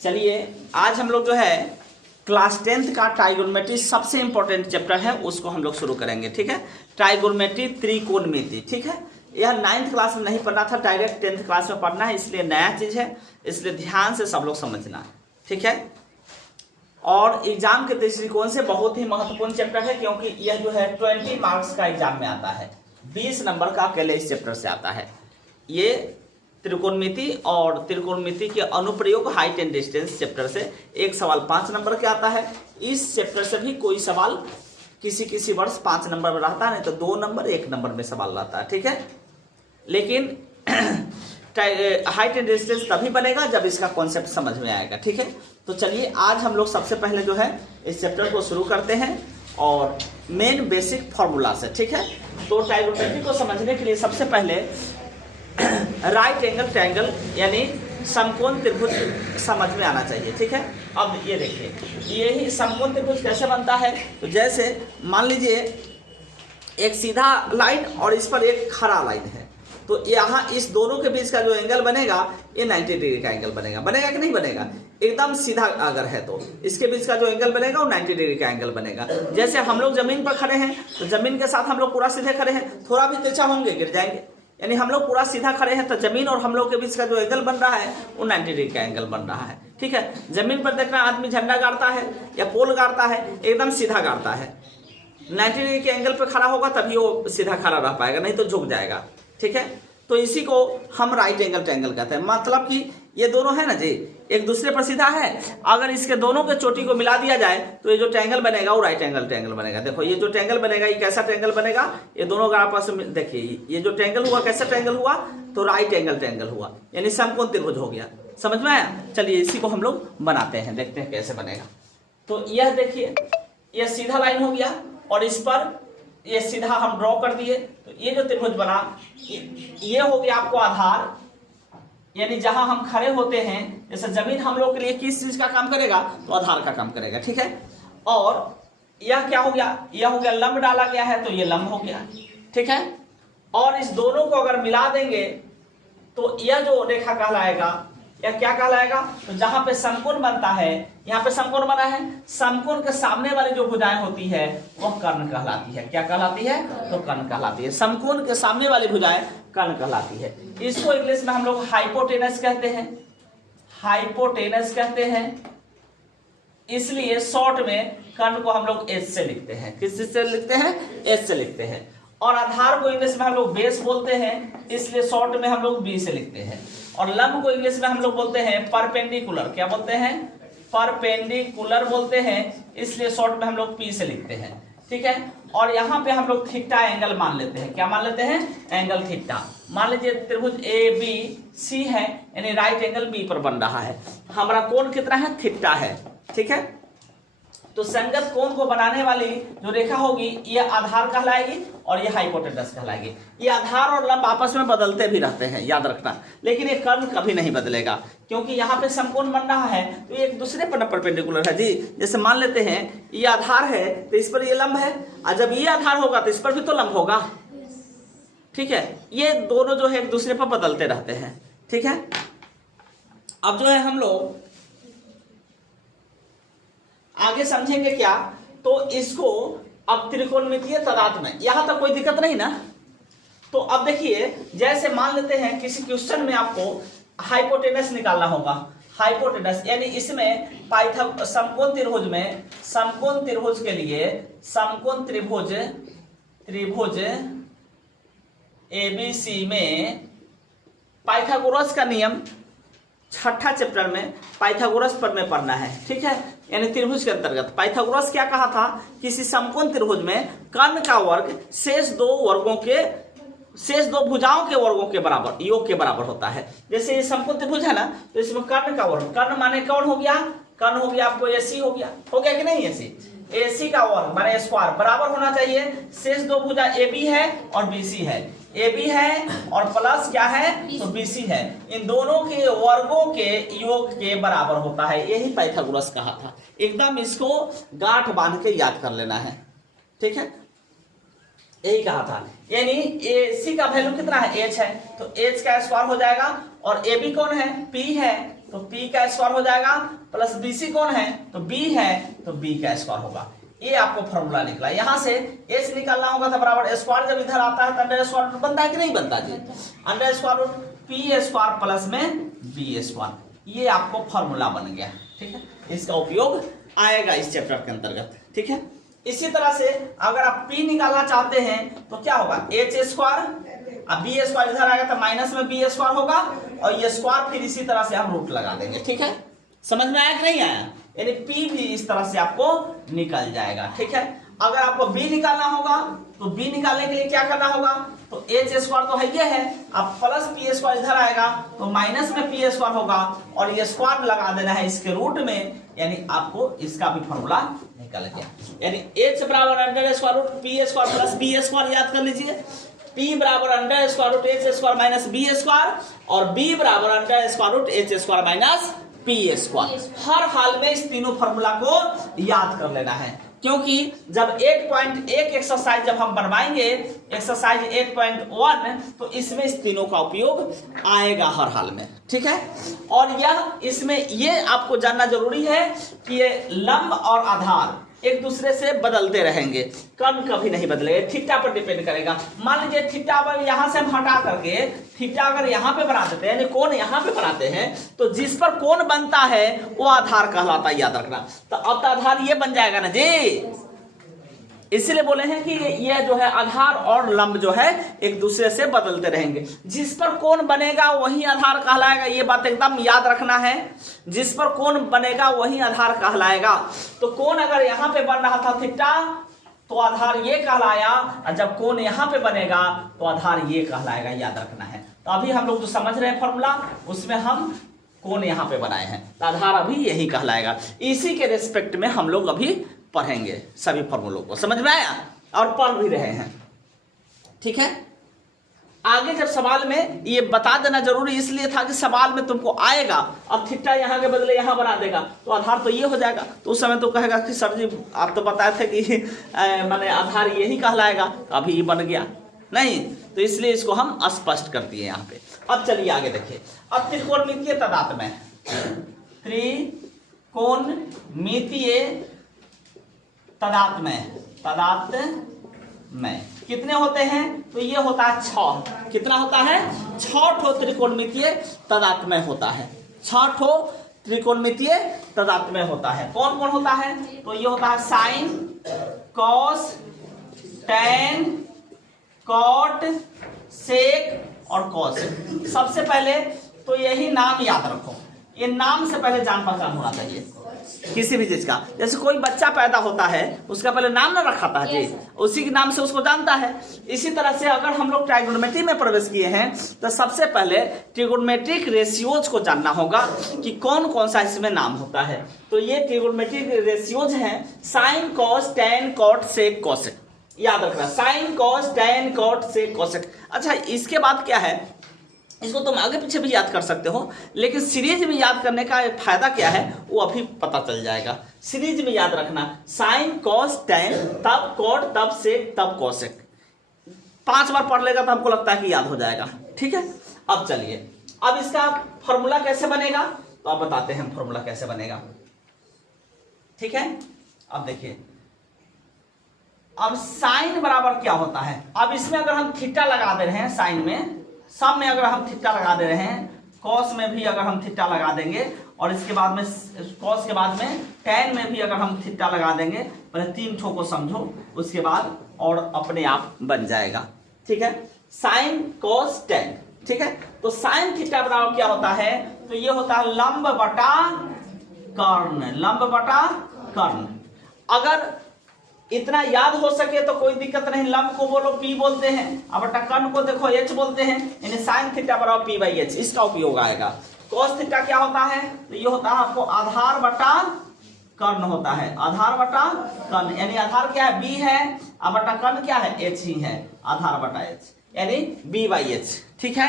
चलिए आज हम लोग जो है क्लास 10th का ट्राइगोनोमेट्री सबसे इंपॉर्टेंट चैप्टर है उसको हम लोग शुरू करेंगे। ठीक है, ट्राइगोनोमेट्री त्रिकोणमिति। ठीक है, यह 9th क्लास में नहीं पढ़ना था, डायरेक्ट 10th क्लास में पढ़ना है, इसलिए नया चीज है, इसलिए ध्यान से सब लोग समझना। ठीक है, और एग्जाम के दृष्टिकोण से बहुत ही महत्वपूर्ण चैप्टर है, क्योंकि यह जो है 20 मार्क्स का एग्जाम में आता है, 20 नंबर का अकेले इस चैप्टर से आता है। ये त्रिकोणमिति और त्रिकोणमिति के अनुप्रयोग हाइट एंड डिस्टेंस चैप्टर से एक सवाल 5 नंबर के आता है। इस चैप्टर से भी कोई सवाल किसी वर्ष 5 नंबर में रहता है, नहीं तो 2 नंबर 1 नंबर में सवाल रहता है। ठीक है, लेकिन हाइट एंड डिस्टेंस तभी बनेगा जब इसका कॉन्सेप्ट समझ में आएगा। ठीक है, तो चलिए आज हम लोग सबसे पहले जो है इस चैप्टर को शुरू करते हैं और मेन बेसिक फॉर्मूला से। ठीक है, तो ट्राइगोनोमेट्री को समझने के लिए सबसे पहले राइट एंगल ट्रायंगल यानी समकोण त्रिभुज समझ में आना चाहिए। ठीक है, अब ये देखिए, यही समकोण त्रिभुज कैसे बनता है। तो जैसे मान लीजिए एक सीधा लाइन और इस पर एक खड़ा लाइन है, तो यहाँ इस दोनों के बीच का जो एंगल बनेगा ये 90 डिग्री का एंगल बनेगा। बनेगा कि नहीं बनेगा? एकदम सीधा अगर है तो इसके बीच का जो एंगल बनेगा वो 90 डिग्री का एंगल बनेगा। जैसे हम लोग जमीन पर खड़े हैं तो जमीन के साथ हम लोग पूरा सीधे खड़े हैं, थोड़ा भी तिरछा होंगे गिर जाएंगे। यानी हम लोग पूरा सीधा खड़े हैं तो जमीन और हम लोग के बीच का जो एंगल बन रहा है वो 90 डिग्री का एंगल बन रहा है। ठीक है, जमीन पर देखना आदमी झंडा गाड़ता है या पोल गाड़ता है, एकदम सीधा गाड़ता है, 90 डिग्री के एंगल पर खड़ा होगा तभी वो सीधा खड़ा रह पाएगा, नहीं तो झुक जाएगा। ठीक है, तो इसी को हम राइट एंगल ट्रायंगल कहते हैं। मतलब कि ये दोनों है ना जी, एक दूसरे पर सीधा है, अगर इसके दोनों के चोटी को मिला दिया जाए तो ये जो ट्रायंगल बनेगा वो राइट एंगल ट्रायंगल बनेगा। देखो ये जो ट्रायंगल बनेगा ये कैसा ट्रायंगल बनेगा, ये दोनों का आपस में देखिए, ये जो ट्रायंगल हुआ कैसा ट्रायंगल हुआ, तो राइट एंगल ट्रायंगल हुआ, यानी समकोण त्रिभुज हो गया। समझ में आया? चलिए इसी को हम लोग बनाते हैं, देखते हैं कैसे बनेगा। तो यह देखिए, यह सीधा लाइन हो गया और इस पर ये सीधा हम ड्रॉ कर दिए, तो ये जो त्रिभुज बना ये हो गया आपको आधार, यानी जहां हम खड़े होते हैं। जैसे जमीन हम लोग के लिए किस चीज का काम करेगा, तो आधार का काम करेगा। ठीक है, और यह क्या हो गया, यह हो गया लंब डाला गया है तो ये लंब हो गया। ठीक है, और इस दोनों को अगर मिला देंगे तो यह जो रेखा कहलाएगा, यह क्या कहलाएगा, तो जहां पे समकोण बनता है, यहाँ पे समकोण बना है, समकोण के सामने वाली जो भुजाएं होती है वह कर्ण कहलाती है। क्या कहलाती है? तो कर्ण कहलाती है। समकोण के सामने वाली भुजाएं कर्ण कहलाती है। इसको इंग्लिश में हम लोग हाइपोटेनस कहते हैं, हाइपोटेनस कहते हैं। इसलिए शॉर्ट में कर्ण को हम लोग एच से लिखते हैं। किस से लिखते हैं? एच से लिखते हैं। और आधार को इंग्लिश में हम लोग बेस बोलते हैं, इसलिए शॉर्ट में हम लोग बी से लिखते हैं। और लंब को इंग्लिश में हम लोग बोलते हैं परपेंडिकुलर। क्या बोलते हैं? परपेंडिकुलर बोलते हैं, इसलिए शॉर्ट में हम लोग पी से लिखते हैं। ठीक है, और यहाँ पे हम लोग थीटा एंगल मान लेते हैं। क्या मान लेते हैं? Angle theta. मान लीजिए त्रिभुज ए बी सी है, यानी राइट एंगल बी पर बन रहा है, हमारा कोण कितना है? थीटा है। ठीक है, तो संगत कोण को बनाने वाली जो रेखा होगी ये आधार कहलाएगी और ये हाइपोटेनस कहलाएगी। ये आधार और लंब आपस में बदलते भी रहते हैं, याद रखना, लेकिन ये कर्ण कभी नहीं बदलेगा, क्योंकि यहाँ पे समकोण बन रहा है तो ये एक दूसरे पर परपेंडिकुलर है जी। जैसे मान लेते हैं ये आधार है तो इस पर ये लंब है, और जब ये आधार होगा तो इस पर भी तो लंब होगा। ठीक है, ये दोनों जो है एक दूसरे पर बदलते रहते हैं। ठीक है, अब जो है हम लोग आगे समझेंगे क्या, तो इसको अब त्रिकोणमितीय तदात्म में, यहां तक कोई दिक्कत नहीं ना। तो अब देखिए, जैसे मान लेते हैं किसी क्वेश्चन में आपको हाइपोटेनस निकालना होगा, हाइपोटेनस यानी इसमें समकोण त्रिभुज में, समकोण त्रिभुज के लिए समकोण त्रिभुज एबीसी में पाइथागोरस का नियम 6ठा चैप्टर में पाइथागोरस पर में पढ़ना है। ठीक है, यानी त्रिभुज के अंतर्गत पाइथागोरस क्या कहा था, किसी समकोण त्रिभुज में कर्ण का वर्ग शेष दो भुजाओं के वर्गों के बराबर, योग के बराबर होता है। जैसे ये समकोण त्रिभुज है ना, तो इसमें कर्ण का वर्ग, कर्ण माने कौन हो गया? कर्ण हो गया आपको एसी हो गया कि नहीं? एसी का वर्ग माने स्क्वायर बराबर होना चाहिए शेष दो भुजा एबी है और बीसी है, एबी है और प्लस क्या है, तो बीसी है, इन दोनों के वर्गों के योग के बराबर होता है। यही पाइथागोरस कहा था, एकदम इसको गांठ बांध के याद कर लेना है। ठीक है, यही कहा था, यानी एसी का वैल्यू कितना है? एच है, तो एच का स्क्वायर हो जाएगा, और एबी कौन है? पी है, तो p का स्क्वायर हो जाएगा, प्लस BC कौन है तो b है, तो b का स्क्वायर होगा। ये आपको फॉर्मूला निकला। यहां से h निकालना होगा तो बराबर स्क्वायर जब इधर आता है तो अंडर स्क्वायर रूट बनता है कि नहीं बनता जी, under square root p square plus में b स्क्वायर, ये आपको फॉर्मूला बन गया। ठीक है, इसका उपयोग आएगा इस चैप्टर के अंतर्गत। ठीक है, इसी तरह से अगर आप p निकालना चाहते हैं तो क्या होगा h स्क्वायर, अब b स्क्वायर इधर आएगा तो माइनस में b स्क्वायर होगा, और ये स्क्वायर फिर इसी तरह से हम रूट लगा देंगे। ठीक है, समझ में आया कि नहीं आया, यानी p भी इस तरह से आपको निकल जाएगा। ठीक है, अगर आपको b निकालना होगा तो b निकालने के लिए क्या करना होगा, तो h स्क्वायर तो है ये है, अब प्लस p स्क्वायर इधर आएगा तो माइनस में p स्क्वायर होगा, और ये स्क्वायर लगा देना है इसके रूट में, यानी आपको इसका भी फॉर्मूला निकल गया। यानी h बराबर under square root p square plus b square, याद कर लीजिए, p बराबर under square root h square minus b square, और b बराबर under square root h square minus p square. हर हाल में इस तीनों फॉर्मूला को याद कर लेना है, क्योंकि जब 8.1 एक्सरसाइज जब हम बनवाएंगे, एक्सरसाइज 8.1, तो इसमें इस तीनों का उपयोग आएगा हर हाल में। ठीक है, और यह इसमें ये आपको जानना जरूरी है कि ये लंब और आधार एक दूसरे से बदलते रहेंगे, कर्ण कभी नहीं बदलेगा, थीटा पर डिपेंड करेगा। मान लीजिए थीटा पर यहां से हम हटा करके थीटा अगर यहाँ पे बना देते हैं, यानी कोण यहाँ पे बनाते हैं, तो जिस पर कोण बनता है वो आधार कहलाता है, याद रखना। तो अब तो आधार ये बन जाएगा ना जी, इसीलिए बोले हैं कि ये जो है आधार और लंब जो है एक दूसरे से बदलते रहेंगे, जिस पर कोण बनेगा वही आधार कहलाएगा, ये बात एकदम याद रखना है, जिस पर कोण बनेगा वही आधार कहलाएगा। तो कोण अगर यहाँ पे बन रहा था थीटा तो आधार ये कहलाया, और जब कोण यहाँ पे बनेगा तो आधार ये कहलाएगा, याद रखना है। तो अभी हम लोग जो समझ रहे हैं फॉर्मूला, उसमें हम कोण यहाँ पे बनाए हैं, तो आधार अभी यही कहलाएगा। इसी के रेस्पेक्ट में हम लोग अभी पढ़ेंगे सभी फॉर्मूलों को, समझ में आया, और पढ़ भी रहे हैं। ठीक है, आगे जब सवाल में ये बता देना जरूरी इसलिए था कि सवाल में तुमको आएगा, अब थीटा यहाँ के बदले यहाँ बना देगा तो आधार तो ये हो जाएगा, तो उस समय तो कहेगा कि सर जी आप तो बताए थे कि माने आधार यही कहलाएगा, अभी ये बन गया नहीं, तो इसलिए इसको हम स्पष्ट कर दिए यहाँ पे। अब चलिए आगे देखिए, अब त्रिकोणमितीय तदात्म्य, त्रिकोणमितीय तदात्म्य कितने होते हैं, तो ये होता है 6। कितना होता है, 6 ठो त्रिकोणमितीय तदात्म्य होता है, 6 ठो त्रिकोणमितीय तदात्म्य होता है। कौन कौन होता है, तो ये होता है साइन, कॉस, टैन, कॉट, सेक और कॉसेक। सबसे पहले तो यही नाम याद रखो, ये नाम से पहले जान पहचान होना चाहिए किसी भी चीज का। जैसे कोई बच्चा पैदा होता है उसका पहले नाम ना रखा था जी, उसी के नाम से उसको जानता है। इसी तरह से अगर हम लोग ट्राइगोनोमेट्री में प्रवेश किए हैं तो सबसे पहले ट्रिगोनोमेट्रिक रेशियोज को जानना होगा कि कौन कौन सा इसमें नाम होता है। तो ये ट्रिगोनोमेट्रिक रेशियोज हैं साइन, कॉस, टैन, कॉट, सेक, कोसेक, याद रखना, साइन, कॉस, टैन, कॉट, सेक, कोसेक। अच्छा, इसके बाद क्या है, इसको तुम आगे पीछे भी याद कर सकते हो, लेकिन सीरीज में याद करने का फायदा क्या है वो अभी पता चल जाएगा। सीरीज में याद रखना, साइन, कॉस, टैन, तब कॉट, तब सेक, तब कोसेक। 5 बार पढ़ लेगा तो हमको लगता है कि याद हो जाएगा। ठीक है, अब चलिए, अब इसका फॉर्मूला कैसे बनेगा, तो अब बताते हैं फॉर्मूला कैसे बनेगा। ठीक है, अब देखिए, अब साइन बराबर क्या होता है, अब इसमें अगर हम थीटा लगा दे रहे हैं, साइन में सब में अगर हम थीटा लगा दे रहे हैं, कॉस में भी अगर हम थीटा लगा देंगे, और इसके बाद में कॉस के बाद में टैन में भी अगर हम थीटा लगा देंगे, पहले 3 ठो को समझो, उसके बाद और अपने आप बन जाएगा। ठीक है, साइन, कॉस, टैन। ठीक है, तो साइन थीटा बराबर क्या होता है, तो ये होता है लंब बटा कर्ण, लंब बटा कर्ण। अगर इतना याद हो सके तो कोई दिक्कत नहीं, लंब को बोलो p बोलते हैं, अब बटा कर्ण को देखो h बोलते हैं, यानी साइन थीटा बराबर p बाई h, इसका उपयोग आएगा। कॉस थीटा क्या होता है, तो ये होता है आपको आधार बटा कर्ण होता है, आधार बटा कर्ण, यानी आधार क्या है b है, अब बटा कर्ण क्या है h ही है, आधार बटा h यानी b बाई h। ठीक है,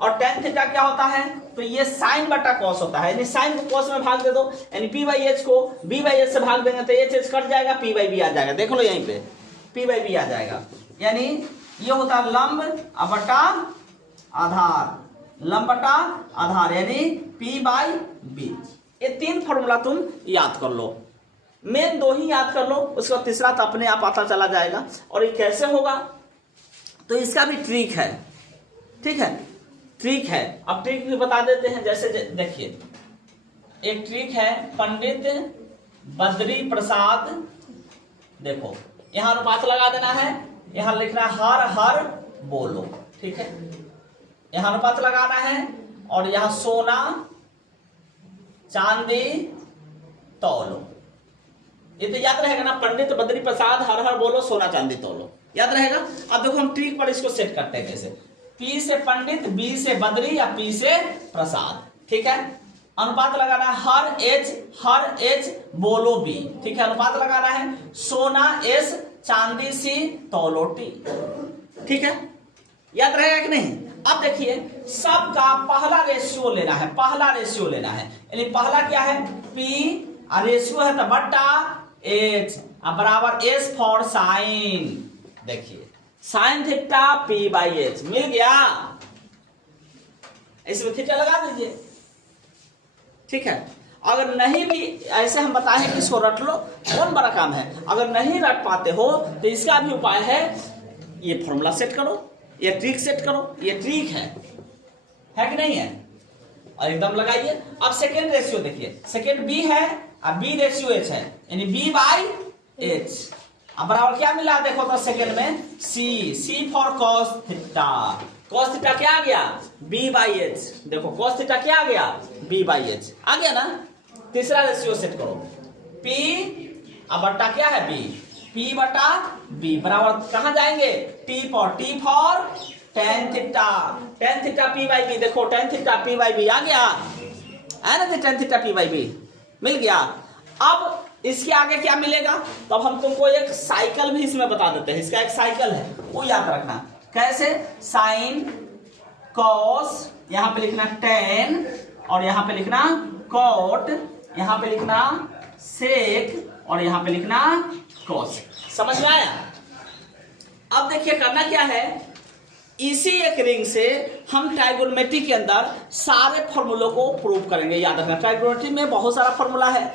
और टेन थीटा क्या होता है, तो ये साइन बटा कॉस होता है, यानी साइन को कॉस में भाग दे दो, यानी p बाई h को b बाई h से भाग देंगे तो h कट जाएगा, p बाई b आ जाएगा। देख लो यहीं पे p बाई b आ जाएगा, यानी ये होता है लंब बटा आधार, लंब बटा आधार यानी P/B। ये 3 फॉर्मूला तुम याद कर लो, मेन 2 ही याद कर लो, उसका तीसरा तो अपने आप आता चला जाएगा। और ये कैसे होगा, तो इसका भी ट्रिक है, ठीक है, ट्रिक है। अब ट्रिक भी बता देते हैं। जैसे देखिए एक ट्रिक है, पंडित बद्री प्रसाद, देखो यहां अनुपात लगा देना है, यहां लिखना है हर हर बोलो, ठीक है, यहां अनुपात लगाना है और यहां सोना चांदी तौलो। ये तो याद रहेगा ना, पंडित बद्री प्रसाद हर हर बोलो सोना चांदी तौलो, याद रहेगा। अब देखो हम ट्रिक पर इसको सेट करते हैं कैसे, P से पंडित, B से बद्री या P से प्रसाद, ठीक है। अनुपात लगाना है हर एच बोलो B, ठीक है, अनुपात लगाना है सोना S चांदी C तौलो T, ठीक है, याद रहेगा कि नहीं। अब देखिए सबका पहला रेशियो लेना है, पहला रेशियो लेना है, यानी पहला क्या है P और रेशियो है तो बट्टा H बराबर S फॉर साइन। देखिए साइन थीटा P/H मिल गया, इसमें थीटा लगा दीजिए, ठीक है। अगर नहीं भी ऐसे हम बताए कि इसको रट लो, कौन बड़ा काम है। अगर नहीं रट पाते हो तो इसका भी उपाय है, ये फॉर्मूला सेट करो, ये ट्रिक सेट करो, ये ट्रिक है कि नहीं है, और एकदम लगाइए। अब सेकेंड रेशियो देखिए, सेकेंड B है और B रेशियो H है, यानी B/H। अब बराबर क्या मिला देखो तो सेकेंड में C for cos theta, cos theta क्या आ गया B/H, देखो कॉस थीटा क्या आ गया B/H आ गया ना। तीसरा रेशियो सेट करो, P अब बट्टा क्या है B, P/B बराबर कहां जाएंगे T for tan theta, tan theta P/B, देखो tan थीटा P/B आ गया है ना, tan थीटा P/B मिल गया। अब इसके आगे क्या मिलेगा, तो अब हम तुमको एक साइकिल भी इसमें बता देते हैं, इसका एक साइकिल है वो याद रखना कैसे, साइन कॉस, यहां पे लिखना टेन और यहां पे लिखना कॉट, यहां पे लिखना सेक और यहां पे लिखना कॉस। समझ में आया। अब देखिए करना क्या है, इसी एक रिंग से हम ट्राइगोनोमेट्री के अंदर सारे फॉर्मूलों को प्रूव करेंगे। याद रखना ट्राइगोनोमेट्री में बहुत सारा फॉर्मूला है,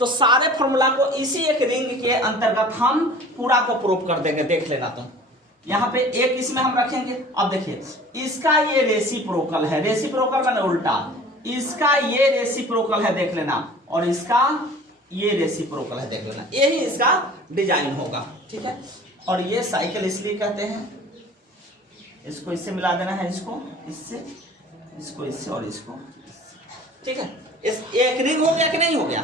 तो सारे फॉर्मूला को इसी एक रिंग के अंतर्गत हम पूरा को प्रूव कर देंगे। देख लेना तुम, यहाँ पे एक इसमें हम रखेंगे। अब देखिए इसका ये रेसिप्रोकल है, रेसिप्रोकल माने उल्टा, इसका ये रेसिप्रोकल है देख लेना, और इसका ये रेसिप्रोकल है देख लेना, यही इसका डिजाइन होगा, ठीक है। और ये साइकिल इसलिए कहते हैं, इसको इससे मिला देना है, इसको इससे, इसको इससे और इसको, ठीक है। इस एक रिंग हो गया कि नहीं हो गया।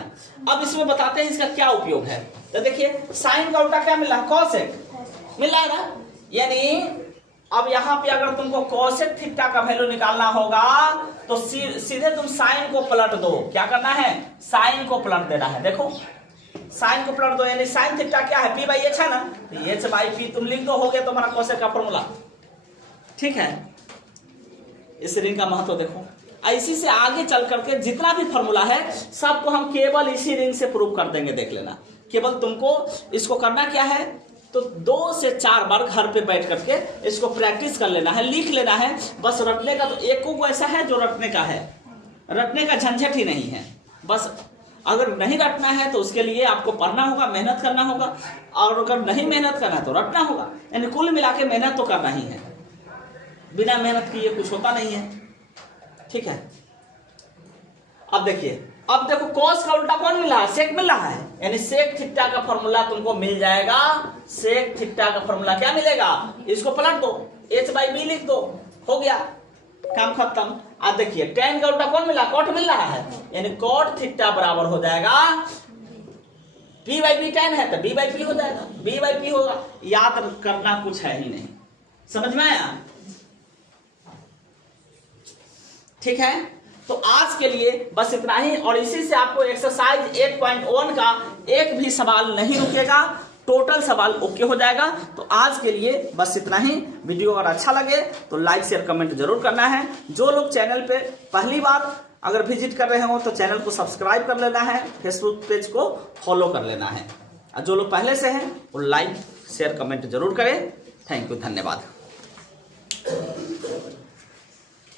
अब इसमें बताते हैं इसका क्या उपयोग है। तो देखिए साइन का उल्टा क्या मिला, कॉसेक मिल रहा है ना, यानी अब यहाँ पे अगर तुमको कॉसेक थीटा का वैल्यू निकालना होगा तो सीधे तुम साइन को पलट दो। क्या करना है, साइन को पलट देना है। देखो साइन को पलट दो, यानी साइन थीटा क्या है P/H है ना, तो H/P तुम लिख दो, हो गया तुम्हारा कॉसेक का फॉर्मूला, ठीक है। इस रिंग का महत्व देखो। इसी से आगे चल करके जितना भी फॉर्मूला है सबको हम केवल इसी रिंग से प्रूव कर देंगे। देख लेना, केवल तुमको इसको करना क्या है, तो 2 से 4 बार घर पे बैठ करके इसको प्रैक्टिस कर लेना है, लिख लेना है। बस रटने का तो एक को ऐसा है जो रटने का है, रटने का झंझट ही नहीं है। बस अगर नहीं रटना है तो उसके लिए आपको पढ़ना होगा, मेहनत करना होगा, और अगर नहीं मेहनत करना है तो रटना होगा। यानी कुल मिला के मेहनत तो करना ही है, बिना मेहनत किए कुछ होता नहीं है, ठीक है। अब देखिए, अब देखो cos का उल्टा कौन मिला है, सेक मिल रहा है, यानी सेक थीटा का फॉर्मूला तुमको मिल जाएगा। सेक थीटा का फॉर्मूला क्या मिलेगा, इसको पलट दो, H/B लिख दो, हो गया काम खत्म। अब देखिए tan का उल्टा कौन मिला, कॉट मिल रहा है, यानी कॉट थीटा बराबर हो जाएगा P/B, tan है तो B/P हो जाएगा, B/P होगा। याद करना कुछ है ही नहीं, समझ में आया, ठीक है। तो आज के लिए बस इतना ही, और इसी से आपको एक्सरसाइज 8.1 का एक भी सवाल नहीं रुकेगा, टोटल सवाल ओके हो जाएगा। तो आज के लिए बस इतना ही। वीडियो अगर अच्छा लगे तो लाइक शेयर कमेंट जरूर करना है। जो लोग चैनल पे पहली बार अगर विजिट कर रहे हो तो चैनल को सब्सक्राइब कर लेना है, फेसबुक पेज को फॉलो कर लेना है, और जो लोग पहले से हैं वो लाइक शेयर कमेंट जरूर करें। थैंक यू, धन्यवाद।